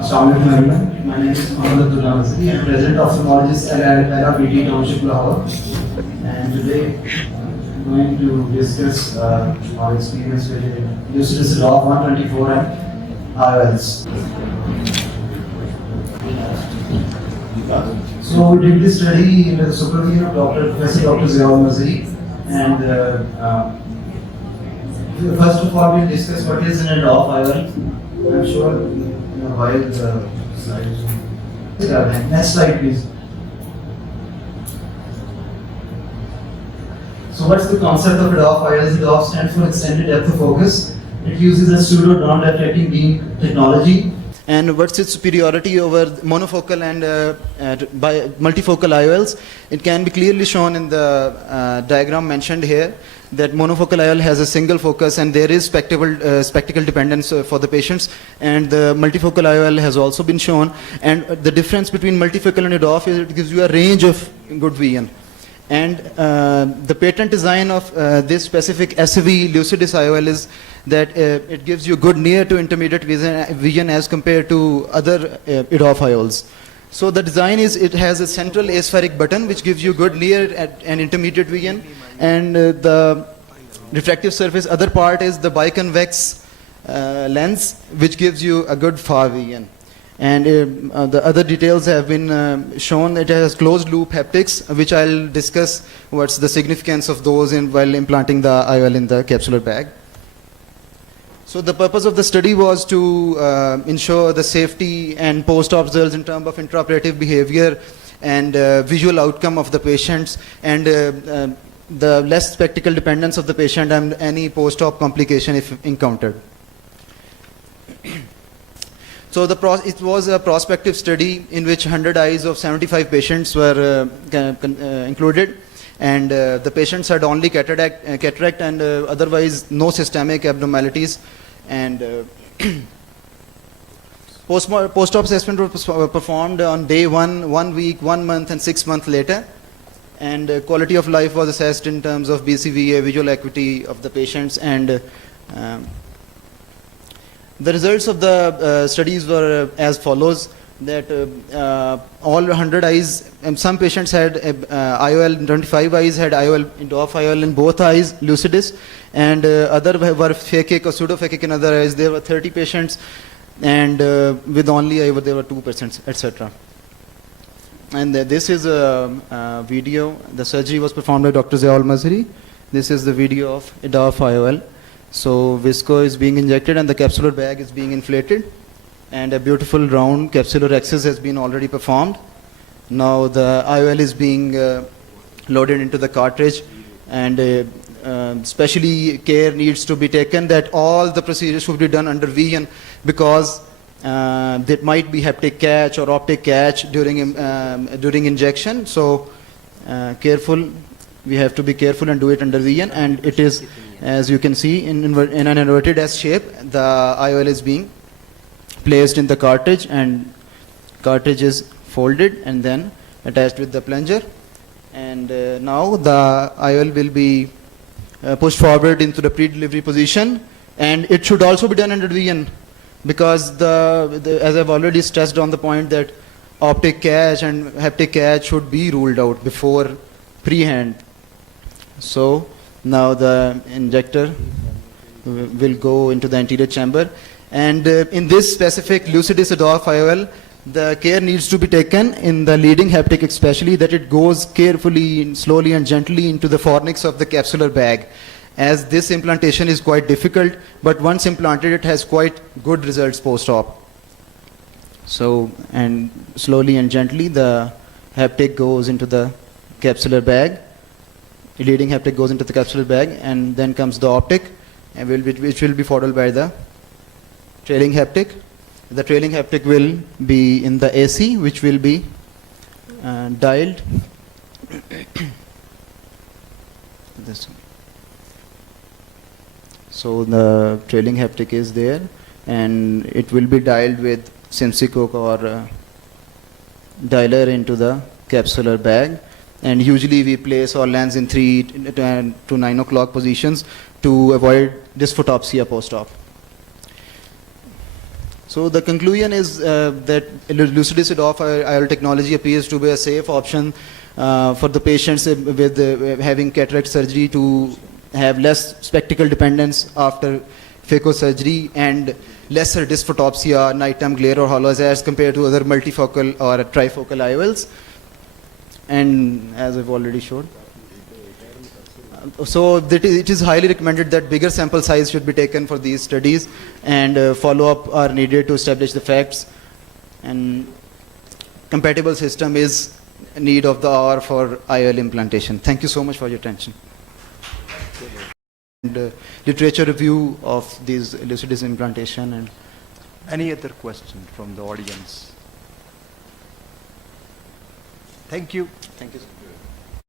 Assalamualaikum everyone. My name is Mohammed Abdullah Masri. I am resident ophthalmologist at PT Township, Lahore. And today I'm going to discuss our experience with Lucidis-A 124 and IOLs. So we did this study with the supervision of Professor Dr. Ziaul Masri, and first of all we'll discuss what is an EDOF IOL. I'm sure while the slides. Next slide, please. So what's the concept of EDOF IOLs? EDOF stands for extended depth of focus. It uses a pseudo non-reflecting beam technology. And what's its superiority over monofocal and multifocal IOLs? It can be clearly shown in the diagram mentioned here that monofocal IOL has a single focus and there is spectacle dependence for the patients, and the multifocal IOL has also been shown. And the difference between multifocal and EDOF is it gives you a range of good vision. And the patent design of this specific SV Lucidis IOL is that it gives you good near to intermediate vision as compared to other EDOF IOLs. So the design is it has a central aspheric button which gives you good near and intermediate vision, and the refractive surface other part is the biconvex lens which gives you a good far vision. And the other details have been shown. It has closed loop haptics, which I'll discuss what's the significance of those while implanting the IOL in the capsular bag. So the purpose of the study was to ensure the safety and post-op results in terms of intraoperative behavior and visual outcome of the patients, and the less spectacle dependence of the patient and any post-op complication if encountered. So it was a prospective study in which 100 eyes of 75 patients were included, and the patients had only cataract and otherwise no systemic abnormalities. And post-op assessment was performed on day 1 week, 1 month and 6 months later, and quality of life was assessed in terms of BCVA, visual acuity of the patients, and the results of the studies were as follows: that all 100 eyes, and some patients had IOL, 25 eyes had IOL, EDOF IOL in both eyes, Lucidis, and other were phakic or pseudo-phakic in other eyes. There were 30 patients, and with only eye there were 2%, etc. And this is a video. The surgery was performed by Dr. Ziaul Masri. This is the video of EDOF IOL. So visco is being injected and the capsular bag is being inflated, and a beautiful round capsular access has been already performed. Now the IOL is being loaded into the cartridge, and especially care needs to be taken that all the procedures should be done under vision, because there might be haptic catch or optic catch during injection. So we have to be careful and do it under vision, and it is, as you can see, in an inverted S shape. The IOL is being placed in the cartridge, and cartridge is folded and then attached with the plunger, and now the IOL will be pushed forward into the pre-delivery position, and it should also be done under vision, because as I've already stressed on the point that optic catch and haptic catch should be ruled out before pre-hand. So now the injector will go into the anterior chamber, and in this specific Lucidis EDOF IOL, the care needs to be taken in the leading haptic, especially that it goes carefully, slowly and gently into the fornix of the capsular bag, as this implantation is quite difficult, but once implanted it has quite good results post-op. So, and slowly and gently the haptic goes into the capsular bag. Leading haptic goes into the capsular bag, and then comes the optic, which will be followed by the trailing haptic. The trailing haptic will be in the AC, which will be dialed. This one. So the trailing haptic is there, and it will be dialed with Simsicook or dialer into the capsular bag. And usually we place our lens in 3 to 9 o'clock positions to avoid dysphotopsia post-op. So the conclusion is that Lucidis-A IOL technology appears to be a safe option for the patients with having cataract surgery to have less spectacle dependence after phacosurgery and lesser dysphotopsia, nighttime glare or hollows as compared to other multifocal or trifocal IOLs. And as I've already showed. So it is highly recommended that bigger sample size should be taken for these studies, and follow-up are needed to establish the facts. And compatible system is a need of the hour for IOL implantation. Thank you so much for your attention. And literature review of these Lucidis implantation. And Any other question from the audience? Thank you. thank you.